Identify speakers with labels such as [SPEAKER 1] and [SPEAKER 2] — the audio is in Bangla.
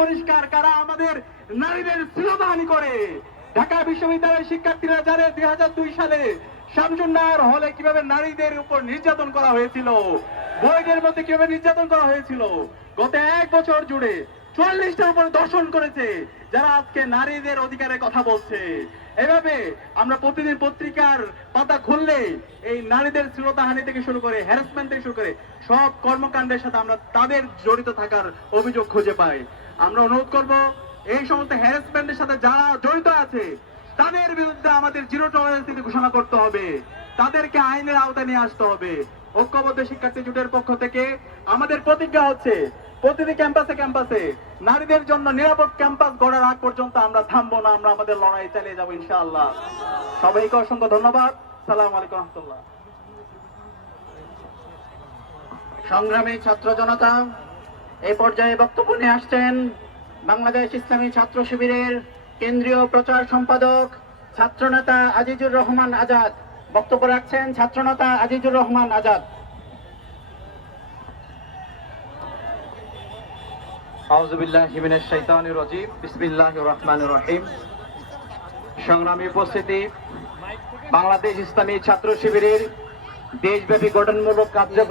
[SPEAKER 1] পরিষ্কার কারা আমাদের নারীদের শ্লীলতাহানি করে? ঢাকা বিশ্ববিদ্যালয়ের শিক্ষার্থীরা জানে দুই সালে শামসুন্নার হলে কীভাবে নারীদের উপর নির্যাতন করা হয়েছিল? বইদের মধ্যে কীভাবে নির্যাতন করা হয়েছিল? গত এক বছর জুড়ে চুয়াল্লিশটার উপরে দর্শন করেছে যারা আজকে নারীদের অধিকারের কথা বলছে। এভাবে আমরা প্রতিদিন পত্রিকার পাতা খুললে এই নারীদের শ্লীলতাহানি থেকে শুরু করে হ্যারাসমেন্ট থেকে শুরু করে সব কর্মকাণ্ডের সাথে আমরা তাদের জড়িত থাকার অভিযোগ খুঁজে পাই। আমরা অনুরোধ করব, এই সমস্ত হ্যারাসমেন্টের সাথে যারা জড়িত আছে, তাদের বিরুদ্ধে আমাদের জিরো টলারেন্স নীতি ঘোষণা করতে হবে। তাদেরকে আইনের আওতায় নিয়ে আসতে হবে। ঐক্যবদ্ধ শিক্ষার্থী জোটের পক্ষ থেকে আমাদের প্রতিজ্ঞা হচ্ছে, প্রতিটি ক্যাম্পাসে ক্যাম্পাসে নারীদের জন্য নিরাপদ ক্যাম্পাস গড়ার আগ পর্যন্ত আমরা থামবো না, আমরা আমাদের লড়াই চালিয়ে যাব ইনশাআল্লাহ। সবাইকে অসংখ্য ধন্যবাদ। সালাম আলাইকুম রহমতুল্লাহ।
[SPEAKER 2] সংগ্রামী ছাত্র জনতা এই পর্যায়ে বক্তব্য নিয়ে আসছেন বাংলাদেশ ইসলামী ছাত্র শিবিরের কেন্দ্রীয় প্রচার সম্পাদক ছাত্রনেতা আজিজুর রহমান আজাদ। বক্তব্য রাখছেন ছাত্রনেতা আজিজুর রহমান আজাদ।
[SPEAKER 3] সংগ্রামী উপস্থিতি, বাংলাদেশ ইসলামী ছাত্র শিবিরের দেশব্যাপী গঠনমূলক কার্যক্রম